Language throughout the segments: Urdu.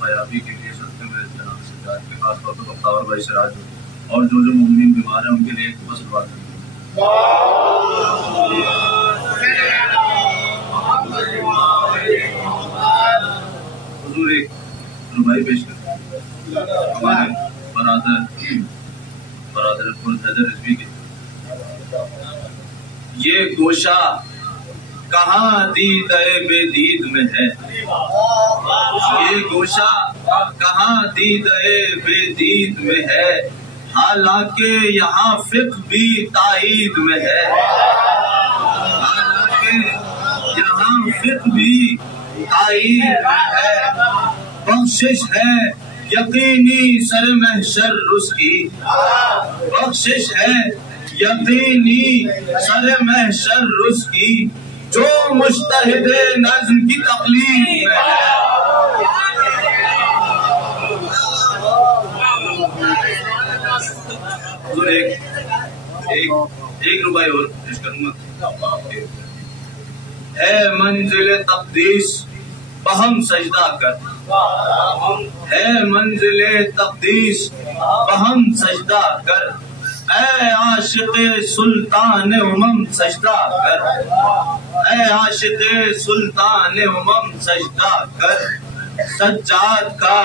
شفایابی کے لیے صدقے میں جناب سجاد کے خاص طور پر بختاور بھائی سراج اور جو مومنین بیمار ہیں ان کے لیے ایک بس دعا کریں. حضور ایک ربائی پیش کریں ہمارے برادر حیدر رضوی کے. یہ گوشہ کہاں دید بے دید میں ہے, یہ گوشہ کہاں دید بے دید میں ہے, حالانکہ یہاں فقہ بھی تائید میں ہے, حالانکہ یہاں فقہ بھی تائید میں ہے. بخشش ہے یقینی سر محشر رس کی, بخشش ہے یقینی سر محشر رس کی, جو مجتہد نظم کی تقلید میں ہے. ایک ربائی اور پیش کروں گا. ہے منزل تقدیس بہم سجدہ کر, ہے منزل تقدیس بہم سجدہ کر, اے عاشق سلطان امم سجدہ کر, اے عاشق سلطان امم سجدہ کر. سجاد کا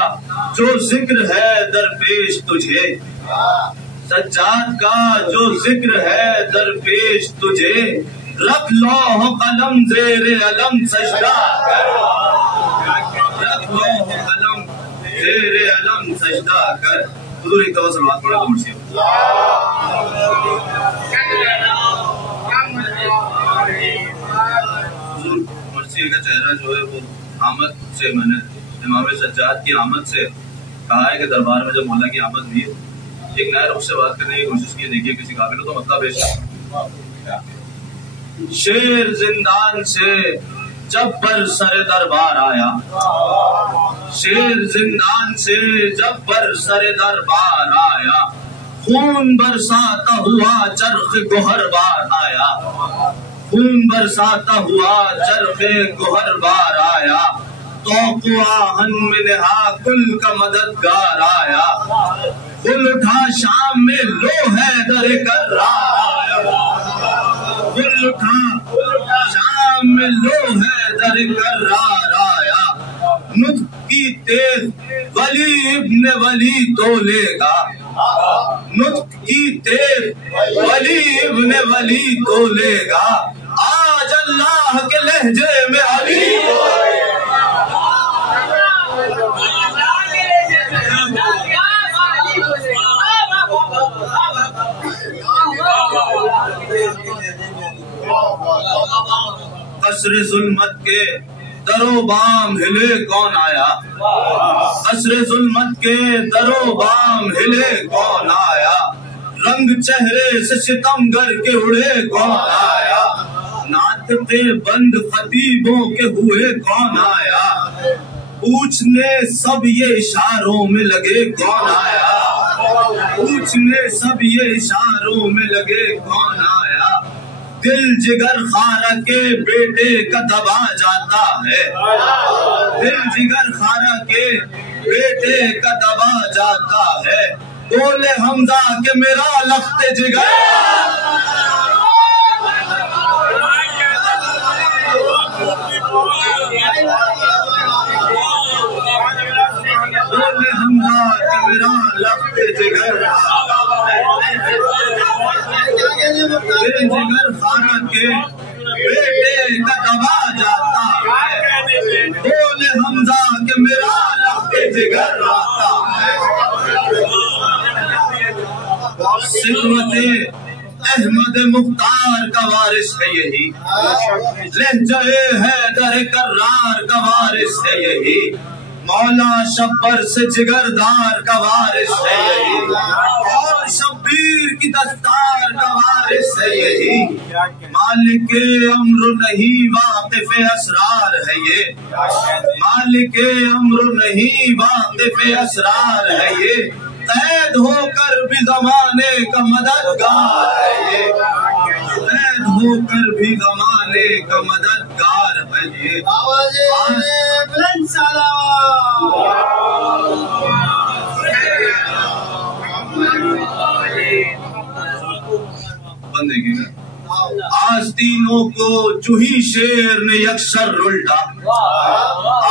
جو ذکر ہے درپیش تجھے, سجاد کا جو ذکر ہے درپیش تجھے, رکھ لوح قلم زیر علم سجدہ کر, رکھ لوح قلم زیر علم سجدہ کر. حضور ایک دفعہ صلوات پڑھیں تو مرسی. حضور مرسی کا چہرہ جو ہے وہ آمد سے, میں نے امام سجاد کی آمد سے کہا ہے کہ دربار میں جب مولا کی آمد ہوئی ایک نئے رخ سے بات کرنے کی کوشش کی. دیکھیے کسی قابل تو مطلب ہے. شیر زندان سے جب بر سر دربار آیا, شیر زندان سے جب بر سر دربار آیا, خون برساتا ہوا چرخ گوہر بار آیا, خون برساتا ہوا چرخ گوہر بار آیا, توق آہن میں نہا کل کا مددگار آیا, گل اٹھا شام میں لو ہے در کرار آیا, گل اٹھا شام میں لو ہے در کرار آیا. نطق کی تیز ولی ابن ولی تولے گا, نطق کی تیز ولی ابن ولی تولے گا, آج اللہ کے لہجے میں علی بولے گا. قصر ظلمت کے در و بام ہلے کون آیا, قصر ظلمت کے در و بام ہلے کون آیا, رنگ چہرے سے ستم گر کے اڑے کون آیا, ناطقے بند خطیبوں کے ہوئے کون آیا, پوچھنے سب یہ اشاروں میں لگے کون آیا, پوچھنے سب یہ اشاروں میں لگے کون آیا. دل جگر خارہ کے بیٹے کا دبا جاتا ہے, دل جگر خارہ کے بیٹے کا دبا جاتا ہے, بولے حمزہ کہ میرا لخت جگر, بولے حمزہ کہ میرا لخت جگر, دل جگر خانہ کے بیٹے کا دبا جاتا ہے, بولے حمزہ کہ میرا لخت جگر آتا ہے. سمت احمد مختار کا وارث ہے یہی, لہجہ حیدر کرار کا وارث ہے یہی, مولا شبر سے جگردار کا وارث ہے یہی, اور شبیر کی دستار کا وارث ہے یہی. مالک امر نہیں واقف اسرار ہے یہ, مالک امر نہیں واقف اسرار ہے یہ, قید ہو کر بھی زمانے کا مددگار ہے یہ, قید ہو کر بھی زمانے کا مددگار ہے یہ. آستینوں کو جوہی شیر نے یکسر رلٹا،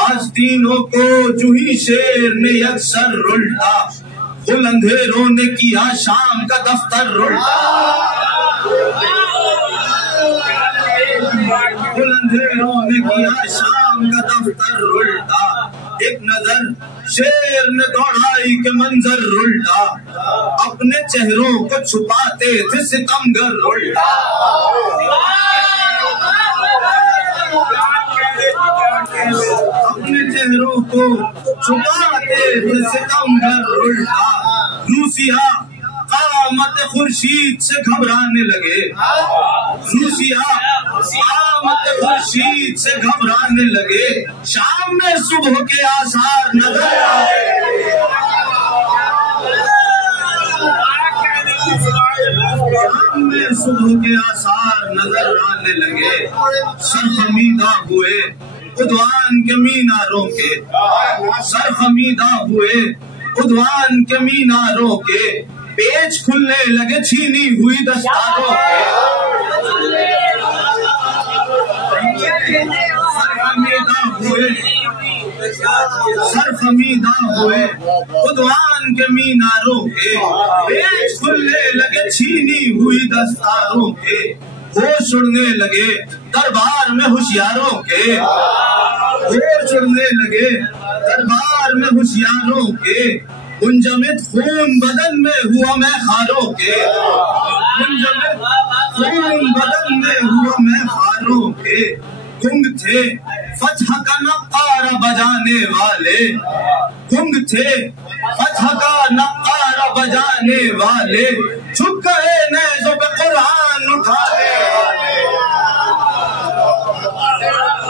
آستینوں کو جوہی شیر نے یکسر رلٹا، گل اندھیروں نے کیا شام کا دفتر رلٹا، گل اندھیروں نے کیا شام کا دفتر رلٹا، ایک نظر شیر نے دوڑائی کے منظر رلٹا، اپنے چہروں کو چھپاتے تھے ستمگر رلٹا، اپنے چہروں کو چھپاتے تھے ستمگر رلٹا، روسیا قامت خورشید سے گھبرانے لگے، روسیا قامت خورشید سے گھبرانے لگے، شام میں صبح کے آثار نظر آئے، شام میں صبح کے آثار نظر آنے لگے، سرخمیدہ ہوئے عدوان کے میناروں کے، سرخمیدہ ہوئے عدوان کے میناروں کے، پیچ کھلنے لگے چھینی ہوئی دستاروں کے، سرخمیدہ ہوئے عدوان کے میناروں کے، پیچ کھلنے لگے چھینی ہوئی دستاروں کے، ہوش اڑنے لگے دربار میں ہوشیاروں کے، ہوش اڑنے لگے دربار میں ہوشیاروں کے، منجمد خون بدن میں ہوا میں خاروں کے، منجمد خون بدن میں ہوا میں خاروں کے، گنگ تھے فتح کا نقارہ بجانے والے، گنگ تھے فتح کا نقارہ بجانے والے، چھپ گئے نیزوں پہ قرآن اٹھانے والے،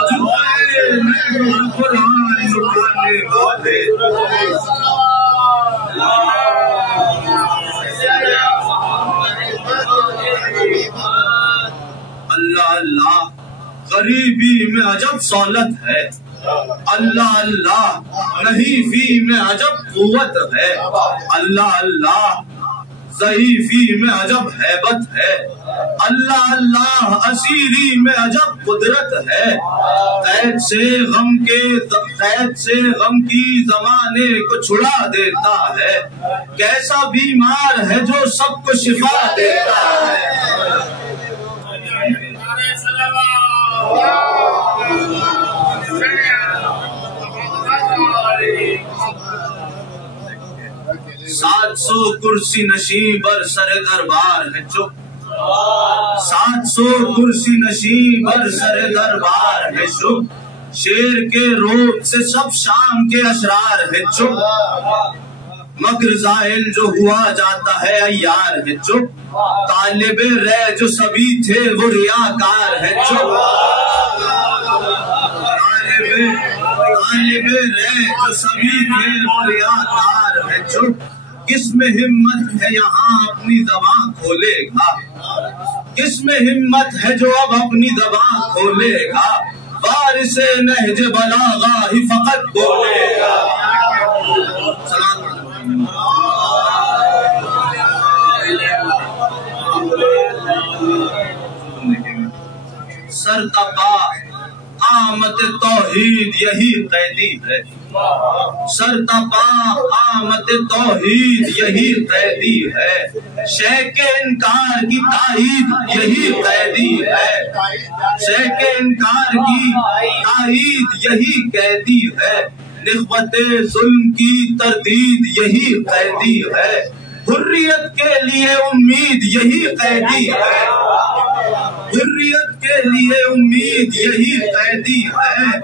چھپ گئے نیزوں پہ قرآن اٹھانے والے، اللہ اللہ غریبی میں عجب سہولت ہے، اللہ اللہ نحیفی میں عجب قوت ہے، اللہ اللہ ضعیفی میں عجب ہیبت ہے، اللہ اللہ اسیری میں عجب قدرت ہے، قید سے غم کی زمانے کو چھڑا دیتا ہے، کیسا بیمار ہے جو سب کو شفا دیتا ہے، سات سو کرسی نشین بر سر دربار ہے چپ، 700 کرسی نشین بر سر دربار ہے چپ، شیر کے روپ سے سب شام کے اشرار ہے چپ، مکر زائل جو ہوا جاتا ہے عیار ہے چپ، طالب رہ جو سبھی تھے وہ ریاکار ہے چپ، طالب رہ جو سبھی تھے وہ ریاکار ہے چپ، کس میں ہمت ہے یہاں اپنی زبان کھولے گا، کس میں ہمت ہے جو اب اپنی زبان کھولے گا، وارث نہج بلاغہ ہی فقط بولے گا، سرتپا قامت توحید یہی قیدی ہے، سرتپا قامت توحید یہی قیدی ہے، شیخ انکار کی تائید یہی قیدی ہے، شیخ انکار کی تائید یہی قیدی ہے، نخوت ظلم کی تردید یہی قیدی ہے، حریت کے لیے امید یہی قیدی ہے، حریت کے لیے امید یہی قیدی ہے،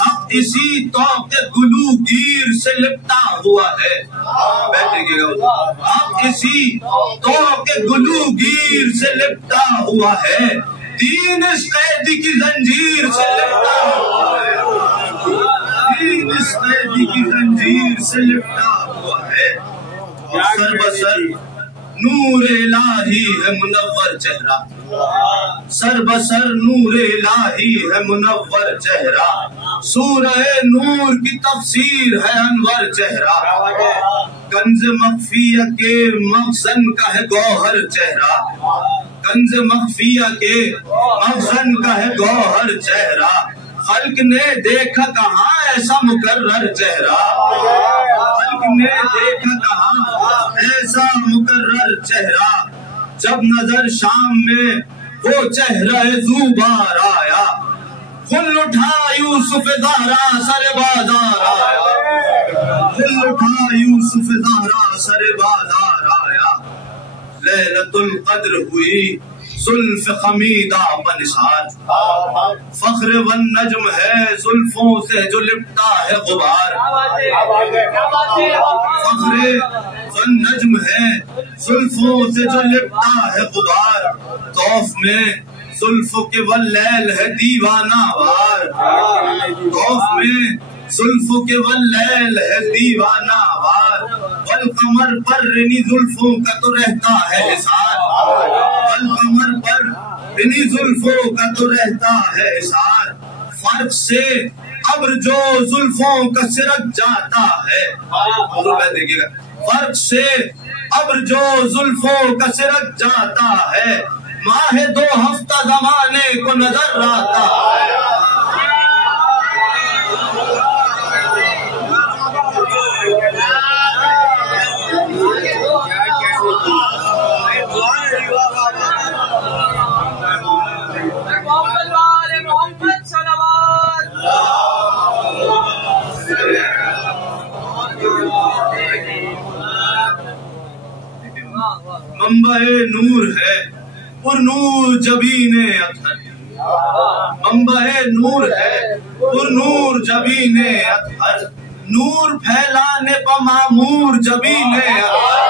حق اسی طوق گلوگیر سے لپٹا ہوا ہے، بیٹھے گا، حق اسی طوق گلوگیر سے لپٹا ہوا ہے، دین اس قیدی کی زنجیر سے لپٹا ہوا ہے، دین اس قیدی کی زنجیر سے لپٹا ہوا ہے، سر بسر نور الہی ہے منور چہرہ، سر بسر نور الہی ہے منور چہرہ، سورہ نور کی تفسیر ہے انور چہرہ، کنز مخفیہ کے مخزن کا ہے گوہر چہرہ، کنز مخفیہ کے مخزن کا ہے گوہر چہرہ، خلق نے دیکھا کہاں ایسا مقرر چہرہ، خلق نے دیکھا کہاں ایسا مقرر چہرہ، جب نظر شام میں وہ چہرہ زوبار آیا، کھل اٹھا یوسف زہرا سر بازار آیا، کھل اٹھا یوسف زہرا سر بازار آیا، لیلۃ القدر ہوئی زلف خمیدہ بنثار، فخر والنجم ہے زلفوں سے جو لپٹا ہے غبار، فخر والنجم ہے زلفوں سے جو لپٹا ہے غبار، طوف میں زلف کے واللیل ہے دیوانہ وار، طوف میں زلف کے واللیل ہے دیوانہ وار، والقمر پر انہی زلفوں کا تو رہتا ہے حصار، والقمر پر انہی زلفوں کا تو رہتا ہے حصار، فرق سے ابر جو زلفوں کا سرک جاتا ہے، دیکھیے گا، فرق سے ابر جو زلفوں کا سرک جاتا ہے، ماہ 2 ہفتہ زمانے کو نظر آتا ہے، منبع نور ہے پر نور جبین اطہر، منبع نور ہے پر نور جبین اطہر، نور پھیلانے پا معمور جبین اطہر،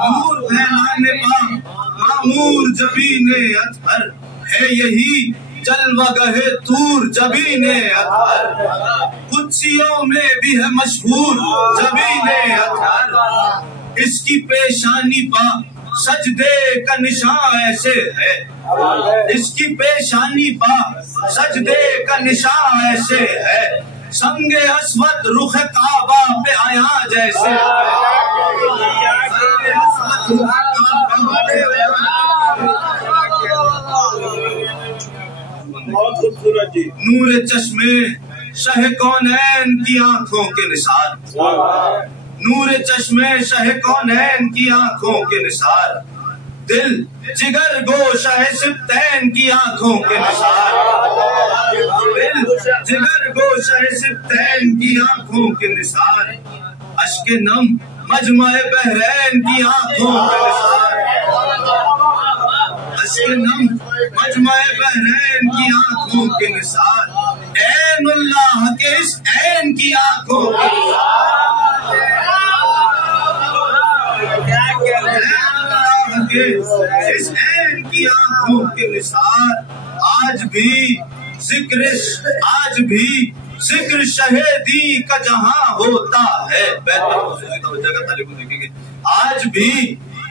نور پھیلانے پا معمور جبین اطہر، ہے یہی جلوہ گہ طور جبین اطہر، قدسیوں میں بھی ہے مشہور جبین اطہر، اس کی پیشانی پا سجدے کا نشان ایسے ہے، اس کی پیشانی پا سجدے کا نشان ایسے ہے، سنگ اسود رخ کعبہ پہ آیا جیسے ہے، نور چشمے شہ کونین کی آنکھوں کے نثار، نور چشمے شہ کونین کی آنکھوں کے نثار، دل جگر گوشہ سبتین کی آنکھوں کے نثار، دل جگر گوشہ سبتین کی آنکھوں کے نثار، اشک نم مجمع بحرین کی آنکھوں کے نثار، اشک نم مجمع بحرین کی آنکھوں کے نثار، عین اللہ کے اس عین کی آنکھوں کے نثار، اس عین کی آنکھوں کے نثار، آج بھی ذکر شہیدی کا جہاں ہوتا ہے، آج بھی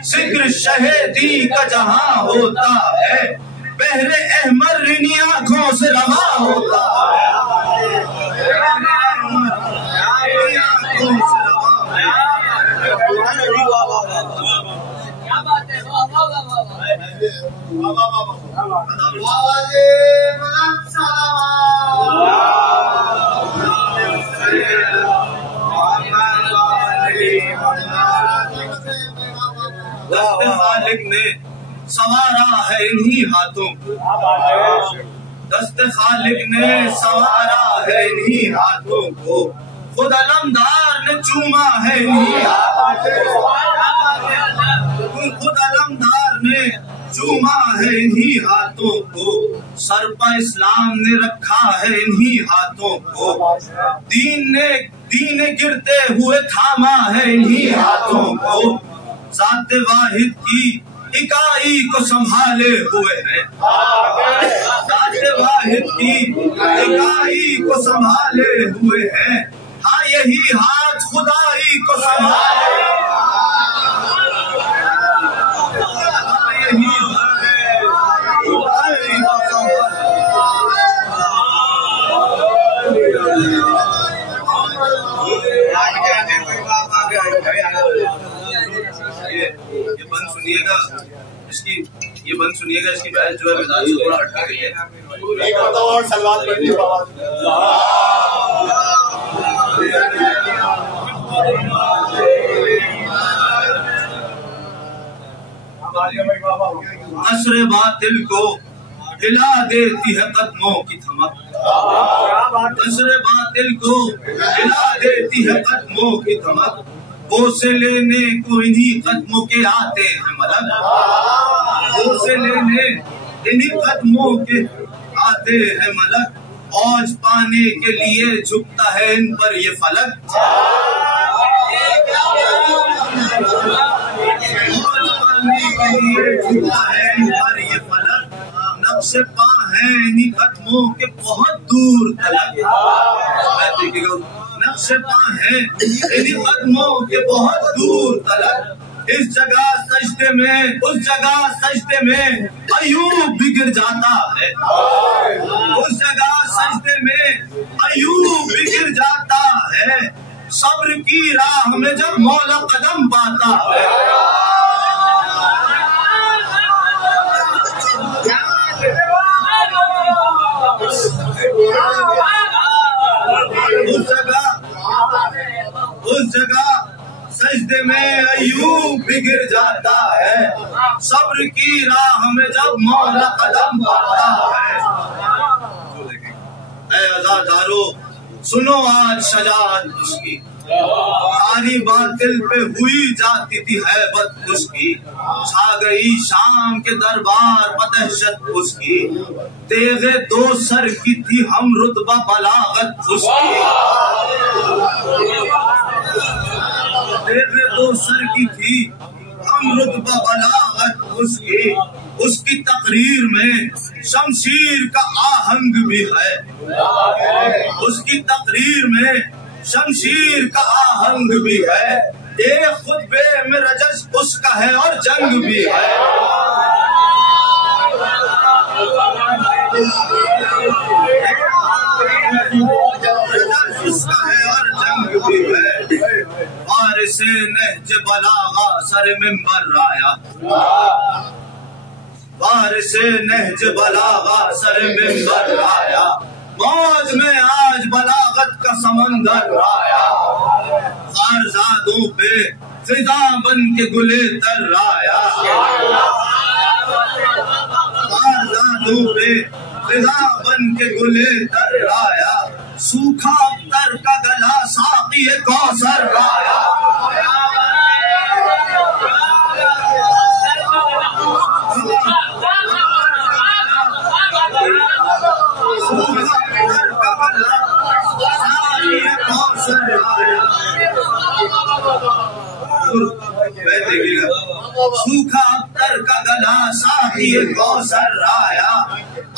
ذکر شہیدی کا جہاں ہوتا ہے، بحر احمر انہی آنکھوں سے رواں ہوتا ہے، دست خالق نے سنوارا ہے انہی ہاتھوں کو، دست خالق نے سنوارا ہے انہی ہاتھوں کو، خود علمدار نے چوما ہے انہی ہاتھوں کو، خود علمدار نے چوما ہے انہی ہاتھوں کو، سر پہ اسلام نے رکھا ہے انہی ہاتھوں کو، دین گرتے ہوئے تھاما ہے انہی ہاتھوں کو، ذات واحد کی اکائی کو سنبھالے ہوئے ہیں، ذات واحد کی اکائی کو سنبھالے ہوئے ہیں، ہاں یہی ہاتھ خدائی کو سنبھالے، ہاں یہی یہ بند سنیے گا، اس کی یہ بند سنیے گا، اس کی بحث جو ہے مزاج سے تھوڑا ہٹ کے گئی ہے. ایک مرتبہ اور سلوات پڑھیے بابا. عصر باطل کو ہلا دیتی ہے قدموں کی تھمک، عصر باطل کو ہلا دیتی ہے قدموں کی تھمک، بوسے لینے کو انہی قدموں کے آتے ہیں ملک، بوسے لینے انہی قدموں کے آتے ہیں ملک، اوج پانے کے لیے جھکتا ہے ان پر یہ فلک، اوج پانے کے لیے جھکتا ہے ان پر یہ فلک، نقش پا ہیں انہی قدموں کے بہت دور تلک، دیکھیے گا نقش پا ہیں انہی قدموں کے بہت دور تلک، اس جگہ سجدے میں اس جگہ سجدے میں ایوب بھی گر جاتا ہے، اس جگہ سجدے میں ایوب بھی گر جاتا ہے، صبر کی راہ میں جب مولا قدم پاتا ہے، اس جگہ سجدے میں ایوب بھی گر جاتا ہے، صبر کی راہ میں جب مولا قدم پاتا ہے. اے عزادارو سنو آج شجاعت اس کی، ساری باطل پہ ہوئی جاتی تھی ہیبت اس کی، چھا گئی شام کے دربار پر دہشت اس کی، تیغ دو سر کی تھی ہم رتبہ بلاغت اس کی، تیغ دو سر کی تھی ہم رتبہ بلاغت اس کی تقریر میں شمشیر کا آہنگ بھی ہے، اس کی تقریر میں شمشیر کا آہنگ بھی ہے، ایک خطبے میں رجس اس کا ہے اور جنگ بھی ہے، رجس اس کا ہے اور جنگ بھی ہے، وارث نہج بلاغہ سر منبر آیا، وارث نہج بلاغہ سر منبر آیا، موج میں آج بلاغت کا سمندر آیا، خارزادوں پہ خزاں بن کے گلے تر آیا، خارزادوں پہ خزاں بن کے گلے تر آیا، سوکھا اختر کا گلا ساقی کوثر آیا، سوکھا اختر کا گلا ساقی کوثر آیا،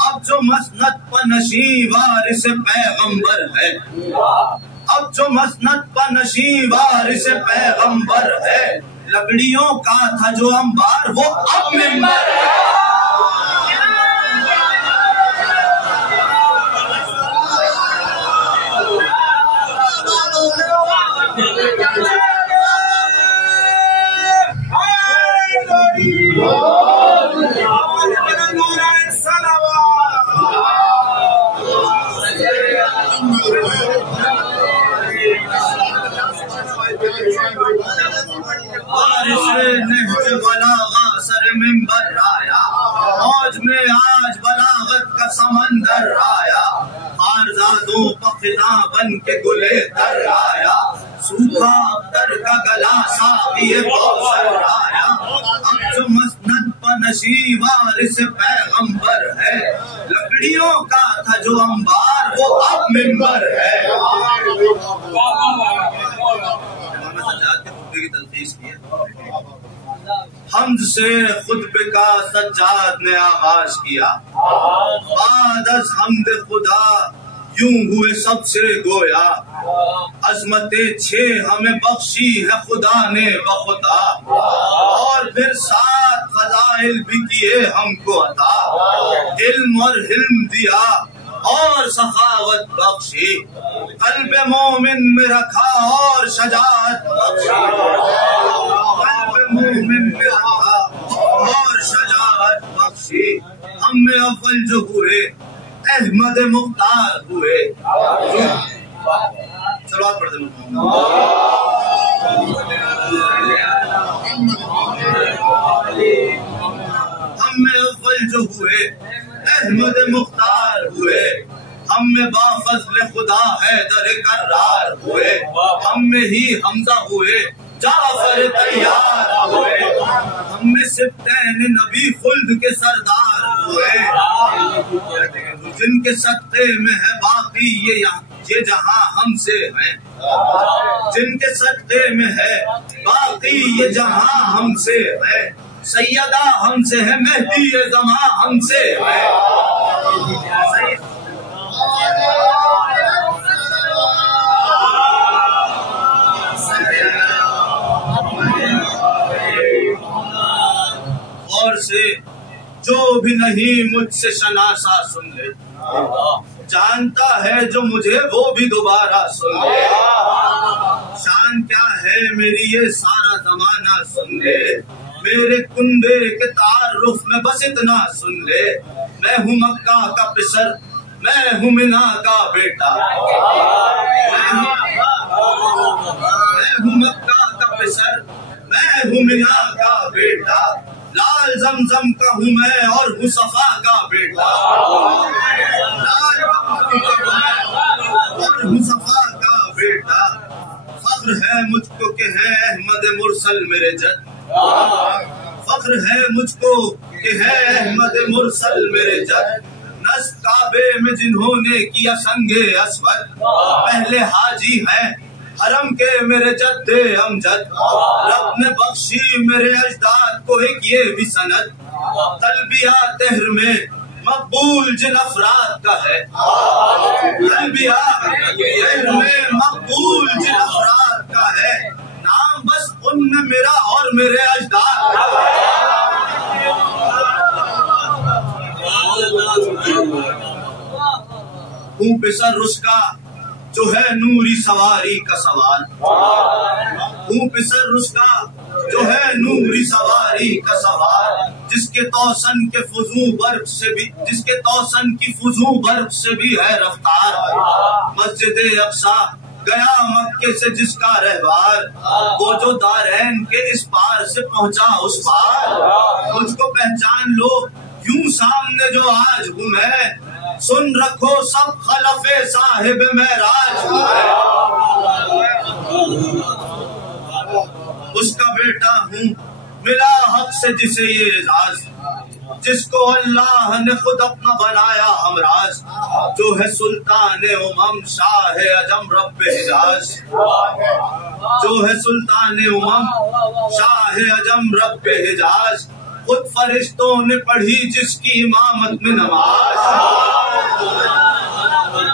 اب جو مسند پر نشیں وارث پیغمبر ہے، اب جو مسند پر نشیں وارث پیغمبر ہے، لکڑیوں کا تھا جو انبار وہ اب منبر ہے، نہج بلاغہ سر منبر آیا، موج میں آج بلاغت کا سمندر آیا، خارزادوں پر خزاں بن کے گلے تر آیا، سوکھا اختر کا گلا ساقی کوثر آیا، اب جو مسند پر نشیں وارث پیغمبر ہے، لکڑیوں کا تھا جو انبار وہ اب منبر ہے. کی تلخیص کی ہے، حمد سے خطبے کا سجاد نے آغاز کیا، بعد از حمد خدا یوں ہوئے سب سے گویا، عظمت 6 ہمیں بخشی ہے خدا نے بخدا، اور پھر 7 فضائل بھی کیے ہم کو عطا، علم اور حلم دیا اور سخاوت بخشی، قلب مومن میں رکھا اور شجاعت بخشی، قلب مومن میں رکھا اور شجاعت اول جو ہوئے احمد مختار ہوئے. صلوات پڑھتے ہیں. ہم میں اول جو ہوئے احمد مختار ہوئے. ہم میں با فضل خدا حیدر کرار ہوئے. ہم میں ہی حمزہ ہوئے جعفر تیار ہوئے. ہم میں سبطین نبی خلد کے سردار ہوئے. جن کے صدقے میں ہے باقی یہ جہاں ہم سے ہیں. جن کے صدقے میں ہے باقی یہ جہاں ہم سے ہے. سیدہ ہم سے ہے مہدی زماں ہم سے ہے. اور سے جو بھی نہیں مجھ سے شناسا سن لے. جانتا ہے جو مجھے وہ بھی دوبارہ سن لے. شان کیا ہے میری یہ سارا زمانہ سن لے. میرے کنبے کے تعارف میں بس اتنا سن لے. میں ہوں مکہ کا پسر میں ہوں منا کا بیٹا. میں ہوں مکہ کا پسر میں ہوں منا کا بیٹا. لال زمزم کا ہوں میں اور ہوں صفا کا بیٹا. لال زمزم کا ہوں میں اور ہوں صفا کا بیٹا. فخر ہے مجھ کو کہ ہے احمد مرسل میرے جد. فخر ہے مجھ کو کہ ہے احمد مرسل میرے جد. نصب کعبے میں جنہوں نے کیا سنگ اسود. پہلے حاجی ہیں حرم کے میرے جد امجد. رب نے بخشی میرے اجداد کو ایک یہ بھی سند. تلبیہ تہر میں مقبول جن افراد کا ہے. تلبیہ تہر میں مقبول جن افراد کا ہے. نام بس ان میں میرا اور میرے اجداد کا ہے. ہوں پسر اس کا جو ہے نوری سواری کا سوار. ہوں پسر اس کا جو ہے نوری سواری کا سوار. جس کے توسن کے فضو برق سے بھی جس کے توسن کی فضو برق سے بھی ہے رفتار. مسجد اقصی گیا مکے سے جس کا رہوار. وہ جو دارین کے اس پار سے پہنچا اس پار. مجھ کو پہچان لو یوں سامنے جو آج ہوں میں. سن رکھو سب خلف صاحب معراج ہوں میں. اس کا بیٹا ہوں ملا حق سے جسے یہ اعزاز. جس کو اللہ نے خود اپنا بنایا ہمراز. جو ہے سلطان امم شاہ عجم رب حجاز. جو ہے سلطان امم شاہ عجم رب حجاز. خود فرشتوں نے پڑھی جس کی امامت میں نماز.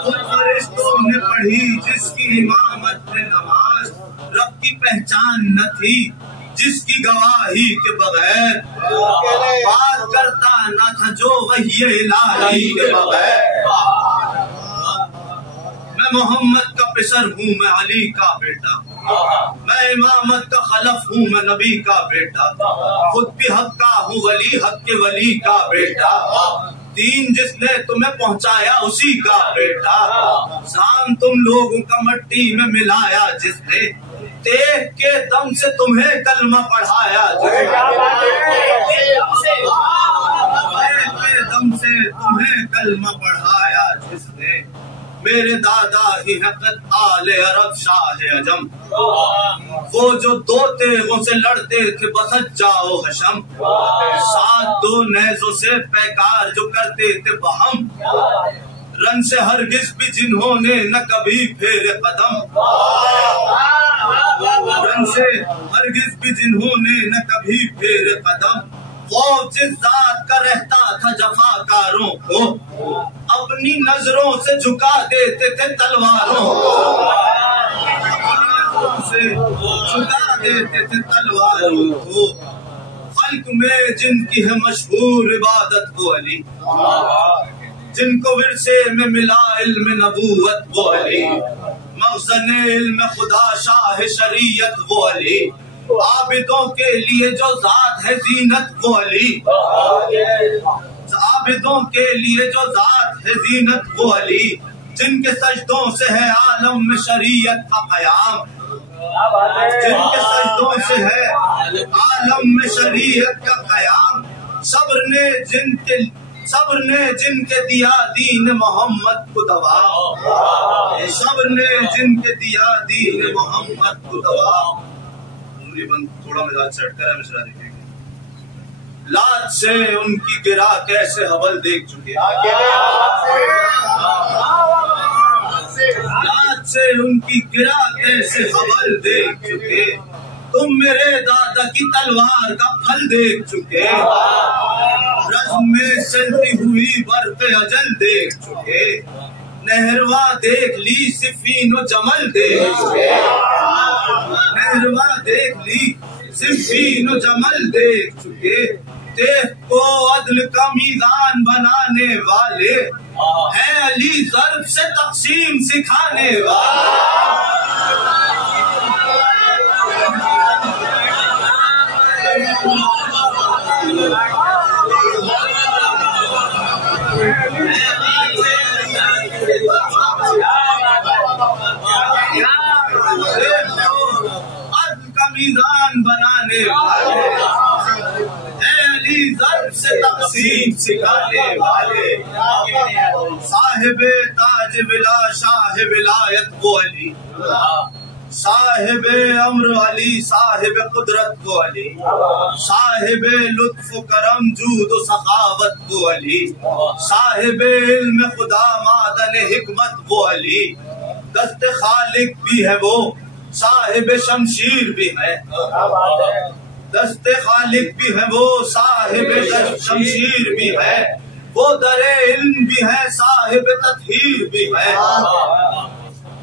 خود فرشتوں نے پڑھی جس کی امامت میں نماز. رب کی پہچان نہ تھی جس کی گواہی کے بغیر. بات کرتا نہ تھا جو وحی الہی کے بغیر. میں محمد کا پسر ہوں میں علی کا بیٹا. میں امامت کا خلف ہوں میں نبی کا بیٹا. خود بھی حق کا ہوں ولی حق کے ولی کا بیٹا. دین جس نے تمہیں پہنچایا اسی کا بیٹا. سام تم لوگوں کا مٹی میں ملایا جس نے. دیکھ کے دم سے تمہیں کلمہ پڑھایا جس نے. دیکھ کے دم سے تمہیں کلمہ پڑھایا جس نے. میرے دادا ہی حقت آل عرب شاہ عجم. وہ جو دو تیغوں سے لڑتے تھے بسط جاؤ حشم. ساتھ دو نیزوں سے پیکار جو کرتے تھے بہم. رن سے ہرگز بھی جنہوں نے نہ کبھی پھیرے قدم. رن سے ہرگز بھی جنہوں نے نہ کبھی پھیرے قدم. وہ جس ذات کا رہتا تھا جفاکاروں کو. اپنی نظروں سے جھکا دیتے تھے تلواروں کو. سے جھکا دیتے تھے تلواروں کو. خلق میں جن کی ہے مشہور عبادت وہ علی. جن کو ورثے میں ملا علم نبوت وہ علی. مخزن علم خدا شاہ شریعت وہ علی. عابدوں کے لیے جو ذات ہے زینت وہ علی. عابدوں کے لیے جو ذات ہے زینت وہ علی، جن کے سجدوں سے ہے عالم میں شریعت کا قیام، جن کے سجدوں سے ہے عالم میں شریعت کا قیام، صبر نے جن کے دیا دین محمد کو دوا، صبر نے جن کے دیا دین محمد کو دوا۔ تھوڑا مزاج سیٹ کرا مشرا دیکھیں گے، لات سے ان کی گرا کیسے حبل دیکھ چکے، لات سے ان کی گرا کیسے حبل دیکھ چکے، تم میرے دادا کی تلوار کا پھل دیکھ چکے، رزم میں سلتی ہوئی برق اجل دیکھ چکے، نہروا دیکھ لی صفین و جمل دیکھ چکے، نہروا دیکھ لی صفین و جمل دیکھ چکے، دیکھ کو عدل کا میزان بنانے والے ہے علی ضرب سے تقسیم سکھانے والے۔ عدل کا میزان بنانے والے اے علی ضرب سے تقسیم سکھانے والے، صاحب تاج ولا شاہ ولایت وہ علی، صاحب امر علی، صاحب قدرت وہ علی، صاحب لطف و کرم جود و سخاوت وہ علی، صاحب علم خدا معدن حکمت وہ علی، دست خالق بھی ہے وہ صاحب شمشیر بھی ہے، دست خالق بھی ہے وہ صاحب شمشیر بھی ہے، وہ در علم بھی ہے صاحب تطہیر بھی ہے۔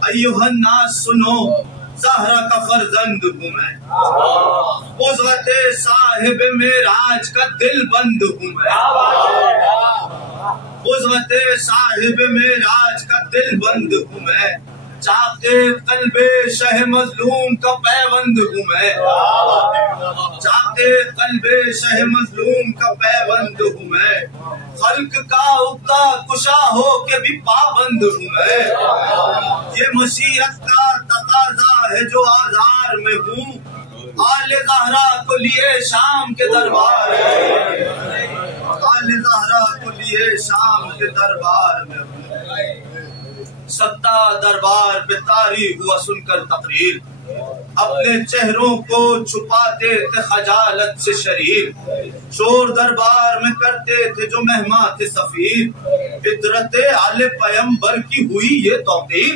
ایھا الناس سنو زہرا کا فرزند ہوں میں، قدرت صاحب معراج کا دل بند ہوں میں، قدرت صاحب معراج کا دل بند ہوں میں، چاہتے قلب شہ مظلوم کا پیوند ہوں میں، چاہتے قلب شہ مظلوم کا پیوند ہوں میں، خلق کا عقدہ کشا ہو کے بھی پابند ہوں میں، یہ مشیت کا تقاضا ہے جو آزار میں ہوں، آل زہرا کو لیے شام کے دربار میں، آل زہرا کو لیے شام کے دربار میں ہوں، ستا دربار پہ طاری ہوا سن کر تقریر، اپنے چہروں کو چھپاتے تھے خجالت سے شریر، شور دربار میں کرتے تھے جو مہمان تھے سفیر، فطرت آل پیمبر کی ہوئی یہ توقیر،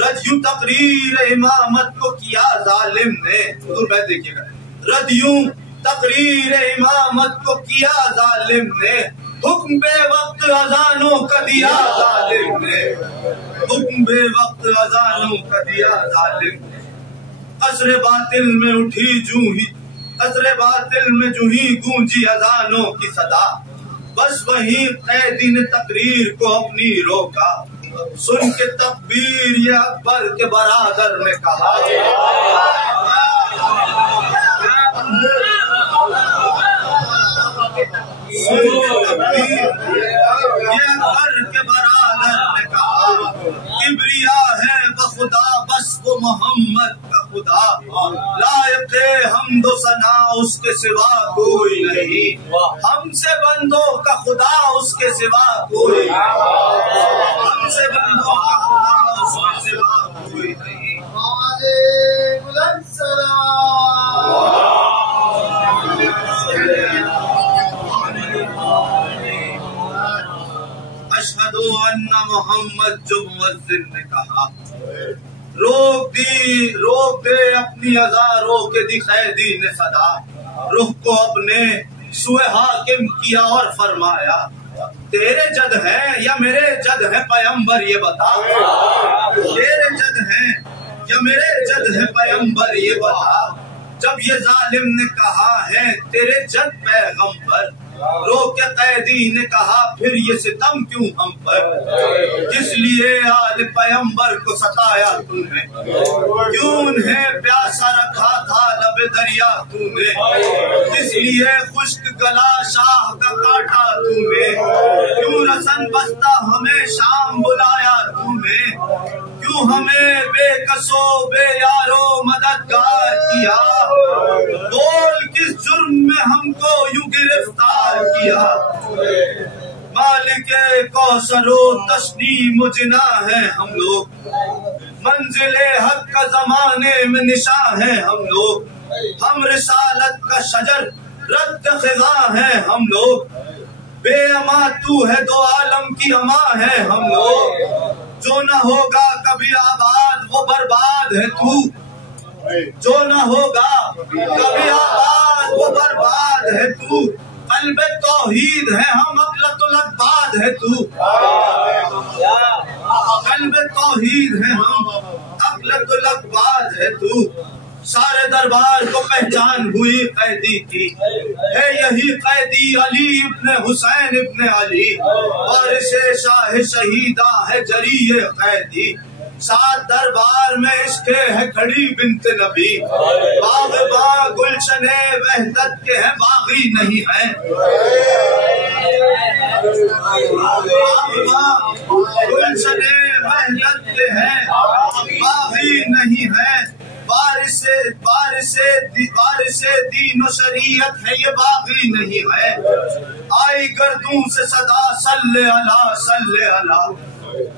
ردیوں تقریر امامت کو کیا ظالم نے، حضور بیت دیکھیے گا، ردیوں تقریر امامت کو کیا ظالم نے، حکم بے وقت اذانوں کا دیا ظالم نے، حکم بے وقت اذانوں کا دیا ظالم نے، قصر باطل میں اٹھی جو ہی، قصر باطل میں جو ہی گونجی اذانوں کی صدا، بس وہیں قیدی نے تقریر کو اپنی روکا، سن کے تکبیر یہ اکبر کے برادر نے کہا، یہ اکبر کے برادر نے کہا، کبریا ہے بخدا بس وہ محمد کا خدا، لائق حمد و ثنا اس کے سوا کوئی نہیں، ہم سے بندوں کا خدا اس کے سوا کوئی نہیں، ہم سے بندوں کا خدا اس کے سوا کوئی نہیں۔ اشہد ان محمد جو مؤذن نے کہا، روک دے اپنی اذا روک دی قیدی نے صدا، رخ کو اپنے سوئے حاکم کیا اور فرمایا، تیرے جد ہے یا میرے جد ہے پیمبر یہ بتا، تیرے جد ہے یا میرے جد ہے پیمبر یہ بتا، جب یہ ظالم نے کہا ہے تیرے جد پیغمبر، رو کے قیدی نے کہا پھر یہ ستم کیوں ہم پر، کس لیے آل پیمبر کو ستایا تم نے، کیوں انہیں پیاسا رکھا تھا لب دریا تو نے، اس لیے خشک گلا شاہ کا کاٹا تو نے، کیوں رسن بستہ ہمیں شام بلایا تو نے، کیوں ہمیں بے کسو بے یارو مددگار کیا، بول کس جرم میں ہم کو یوں گرفتار کیا، مالک کوثر و تسنیم و جنا ہے ہم لوگ، منزل حق کا زمانے میں نشاں ہے ہم لوگ، ہم رسالت کا شجر رد خزاں ہے ہم لوگ، بے اما تو ہے دو عالم کی اما ہے ہم لوگ، جو نہ ہوگا کبھی آباد وہ برباد ہے تو، جو نہ ہوگا کبھی آباد وہ برباد ہے تو، قلب توحید ہے ہم عقلت الاقباد ہے تو، قلب توحید ہے ہم عقلت الاقباد ہے تو، سارے دربار کو پہچان ہوئی قیدی کی، ہے یہی قیدی علی ابن حسین ابن علی، وارث شاہ شہیدہ ہے جری قیدی، سات دربار میں اس کے ہے کھڑی بنت نبی، باغ باغ گلشن وحدت کے ہیں باغی نہیں ہے، گلشن وحدت کے ہیں باغی نہیں ہے، وارث دین و شریعت ہے یہ باغی نہیں ہے، آئی گردوں سے صدا صلی اللہ صلی اللہ،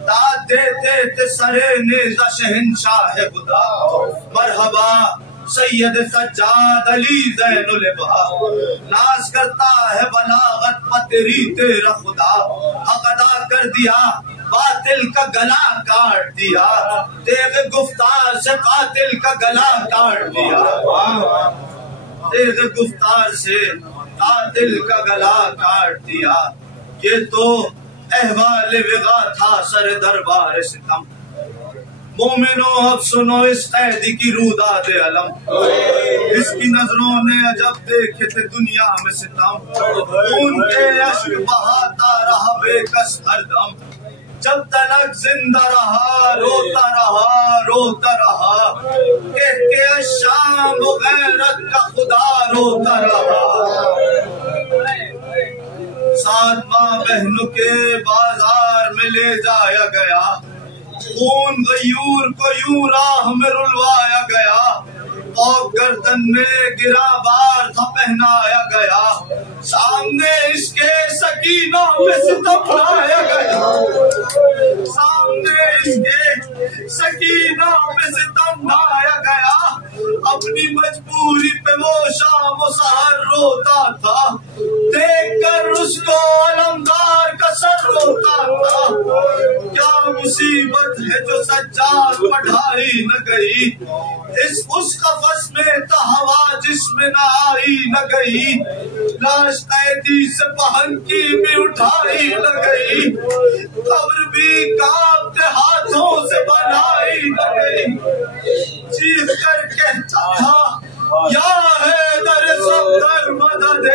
داد دیتے تھے سرے نیزہ شہنشاہ خدا، مرحبا سید سجاد علی زین الابہا، ناز کرتا ہے بلاغت پتری تیرا خدا، حق ادا کر دیا باطل کا گلا کاٹ دیا، تیغ گفتار سے قاتل کا گلا کاٹ دیا، تیغ گفتار سے قاتل کا گلا کاٹ دیا، یہ تو احوال وغا تھا سر دربار ستم، مومنوں اب سنو اس قیدی کی روداد علم، اس کی نظروں نے عجب دیکھے تھے دنیا میں ستم، خون کے اشک بہاتا رہا بے کس ہر دم، جب تلک زندہ رہا روتا رہا، کہہ کے الشام و غیرت کا خدا روتا رہا، سات ماں بہنوں کے بازار میں لے جایا گیا، خون غیور کو یوں راہ میں رلوایا گیا، اور گردن میں گرا بار تھا پہنایا گیا، سامنے اس کے سکینوں میں ستم ڈھایا گیا، سامنے اس کے سکینوں میں ستم ڈھایا گیا، اپنی مجبوری پہ وہ شام و سحر روتا تھا، دیکھ کر اس کو علمدار کا سر روتا تھا، کیا مصیبت ہے جو سجاد پڑھائی نہ گئی، اس قفس میں تھا ہوا جس میں نہ آئی نہ گئی، لاش قیدی سے پہن کی بھی اٹھائی نہ گئی، قبر بھی کانپتے ہاتھوں سے بنائی نہ گئی، چیخ کر کہتا تھا یا حیدر صفدر مدد،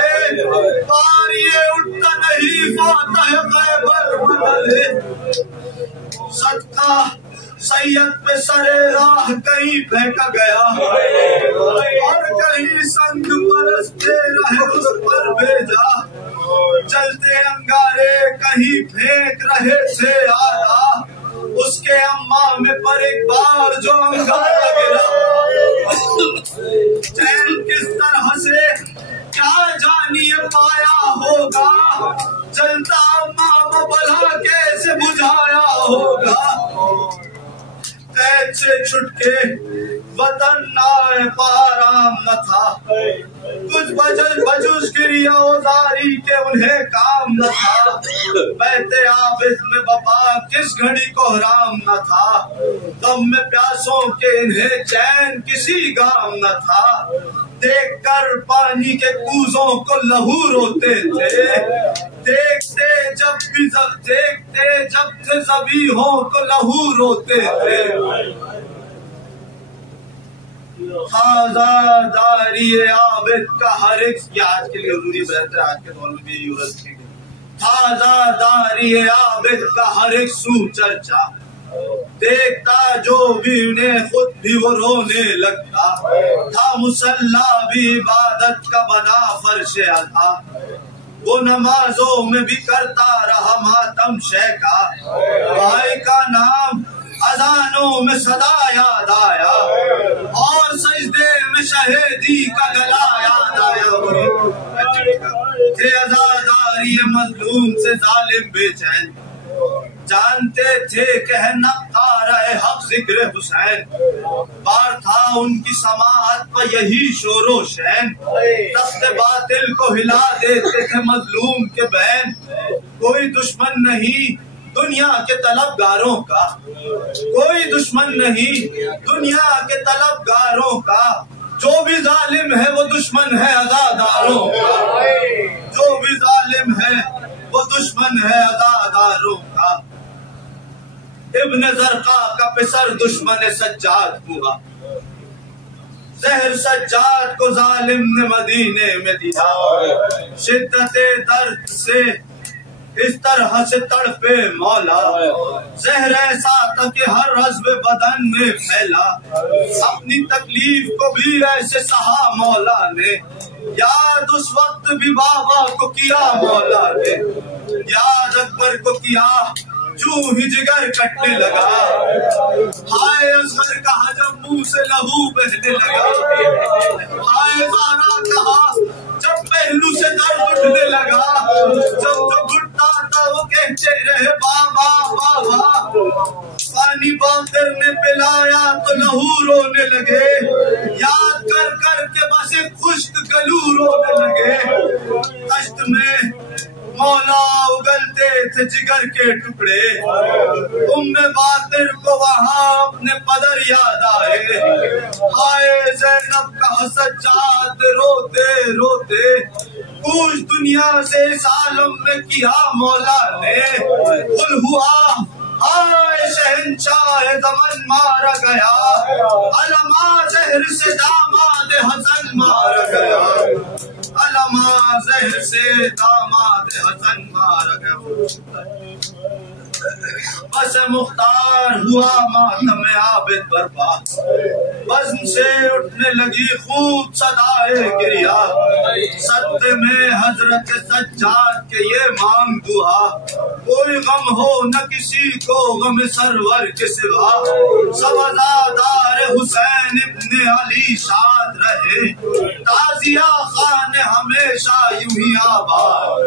پاریے اٹھتا نہیں فاتح خیبر مدد، صدقہ سید پہ سرے راہ کہیں پھینکا گیا، اور کہیں سنگ برستے رہے اس پر بھیجا، چلتے انگارے کہیں پھینک رہے تھے آدھا، اس کے امام پر ایک بار جو انگارہ گرا، چین کس طرح سے کیا جانیے پایا ہوگا، جلتا امام بلا کیسے بجھایا ہوگا، قید سے چھٹ کے وطن نائے پارام نہ تھا، کچھ بجز گریا اوزاری کے انہیں کام نہ تھا، بیت عابد میں بابا کس گھڑی کو حرام نہ تھا، غم میں پیاسوں کے انہیں چین کسی گام نہ تھا، دیکھ کر پانی کے کوزوں کو لہو روتے تھے، دیکھتے جب تھے ذبیحوں کو لہو روتے تھے، تازہ داری عابد کا ہر ایک، یہ آج کے لیے ضروری بحث ہے، آج کے دور میں بھی یورس کی تازہ داری عابد کا ہر ایک سو چرچا، دیکھتا جو بھی انہیں خود بھی وہ رونے لگتا تھا، مصلی بھی عبادت کا بنا فرش ادا، وہ نمازوں میں بھی کرتا رہا ماتم شے کا، بھائی کا نام اذانوں میں صدا یاد آیا اور سجدے میں شہیدی کا گلا یاد آیا، تھے عزاداری مظلوم سے ظالم بے چین، جانتے تھے کہ ہے نقارہ حق ذکر حسین، بار تھا ان کی سماعت پر یہی شور و شین، تخت باطل کو ہلا دیتے تھے مظلوم کے بین، کوئی دشمن نہیں دنیا کے طلبگاروں کا، کوئی دشمن نہیں دنیا کے طلبگاروں کا، جو بھی ظالم ہے وہ دشمن ہے عزاداروں کا، جو بھی ظالم ہے وہ دشمن ہے عزاداروں کا، ابن زرقا کا پسر دشمن سجاد ہوا، زہر سجاد کو ظالم نے مدینے میں دیا، شدت درد سے اس طرح سے تڑپے مولا، زہر ایسا تھا کہ ہر عضو بدن میں پھیلا، اپنی تکلیف کو بھی ایسے سہا مولا نے، یاد اس وقت بھی بابا کو کیا مولا نے، یاد اکبر کو کیا جو ہی جگر کٹنے لگا، ہائے اصغر کہا جب منہ سے لہو بہنے لگا، ہائے زارا کہا جب پہلو سے درد اٹھنے لگا، جب جو گھٹتا تھا وہ کہتے رہے بابا بابا، پانی باقر نے پلایا تو لہو رونے لگے، یاد کر کر کے بس ایک خشک گلو رونے لگے، دشت میں مولا اگلتے تھے جگر کے ٹکڑے، باطر کو وہاں اپنے پدر یاد آئے، ہائے زینب کا سجاد روتے روتے کچھ دنیا سے اس عالم میں کیا مولا نے، قل ہوا ہائے شہنشاہ زمن مارا گیا، علما زہر سے داماد حسن مارا گیا، علما زہر سے داماد حسن مارا گیا، بس مختار ہوا ماتم عابد برپا، بزم سے اٹھنے لگی خوب صدائے گریا، صدقے میں حضرت سجاد کے یہ مانگ دعا، کوئی غم ہو نہ کسی کو غم سرور کے سوا، سب عزادار حسین ابن علی شاد رہے، تازیہ خان ہمیشہ یوں ہی آباد۔